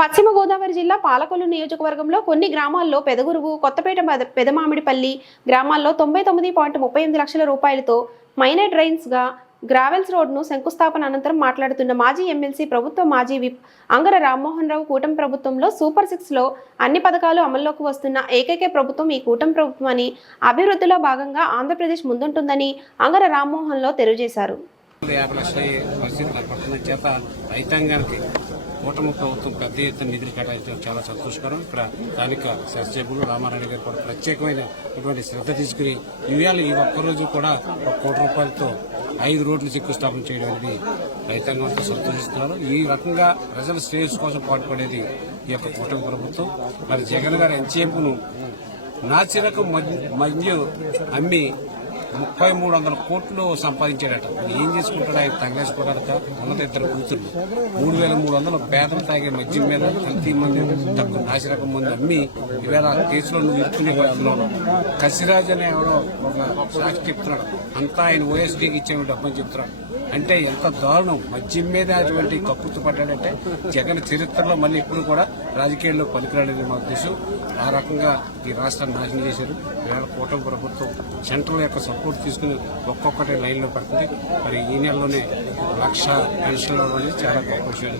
పశ్చిమ గోదావరి జిల్లా పాలకొల్లు నియోజకవర్గంలో కొన్ని గ్రామాల్లో పెదగురువు, కొత్తపేట, పెదమామిడిపల్లి గ్రామాల్లో 99.38 లక్షల రూపాయలతో మైనర్ డ్రైన్స్ గా గ్రావెల్స్ రోడ్ను శంకుస్థాపన అనంతరం మాట్లాడుతున్న మాజీ ఎమ్మెల్సీ, ప్రభుత్వ మాజీ విప్ అంగర రామ్మోహన్ రావు, కూటమి ప్రభుత్వంలో సూపర్ 6లో అన్ని పథకాలు అమల్లోకి వస్తున్న ఏకైక ప్రభుత్వం ఈ కూటమి ప్రభుత్వం అని, అభివృద్ధిలో భాగంగా ఆంధ్రప్రదేశ్ ముందుంటుందని అంగర రామ్మోహన్ రావు తెలియజేశారు. కూటమి ప్రభుత్వం పెద్ద ఎత్తున నిధులు కేటాయించడం చాలా సంతోషకరం. ఇక్కడ స్థానిక శాసనసభ్యులు రామారెడ్డి గారు కూడా ప్రత్యేకమైనటువంటి శ్రద్ధ తీసుకుని ఇవాళ ఈ ఒక్కరోజు కూడా 1 కోటి రూపాయలతో 5 రోడ్లు శంకుస్థాపన చేయడం అనేది రైతాంగంతో సంతోషిస్తున్నారు. ఈ రకంగా ప్రజల శ్రేయస్సు కోసం పాటుపడేది ఈ యొక్క కూటమి ప్రభుత్వం. మరి జగన్ గారి ఎంతసేపును నాసిరకం మద్యం అమ్మి 3300 కోట్లు సంపాదించాడట. ఏం చేసుకుంటాడు? ఆయన తగలేసుకోగలక ఉన్నత 2 కూతుర్లు 3300 పేదలు తాగే మద్యం మీద కల్తీ మంది, తక్కువ నాసిరకం మంది అమ్మి ఈవేళ కేసులో నువ్వు ఇరుక్కునే వాళ్ళలో కసిరాజ్ అనే ఎవరో ఒక సాక్షి చెప్తున్నాడు. అంతా ఆయన ఓఎస్డీకి ఇచ్చే డబ్బని చెప్తున్నాడు. అంటే ఎంత దారుణం! మద్యం మీద అటువంటి కక్కుర్తి పడ్డాడంటే జగన్ చరిత్రలో మళ్ళీ ఎప్పుడు కూడా రాజకీయాల్లో పనికిరాడని మా ఉద్దేశం. ఆ రకంగా ఈ రాష్ట్రాన్ని నాశనం చేశారు. ఇవాళ కూటమి ప్రభుత్వం సెంట్రల్ యొక్క సపోర్ట్ తీసుకుని ఒక్కొక్కటి లైన్లో పడుతుంది. మరి ఈ నెలలోనే 1,00,000 పెన్షన్లు అనేది చాలా గొప్ప విషయం.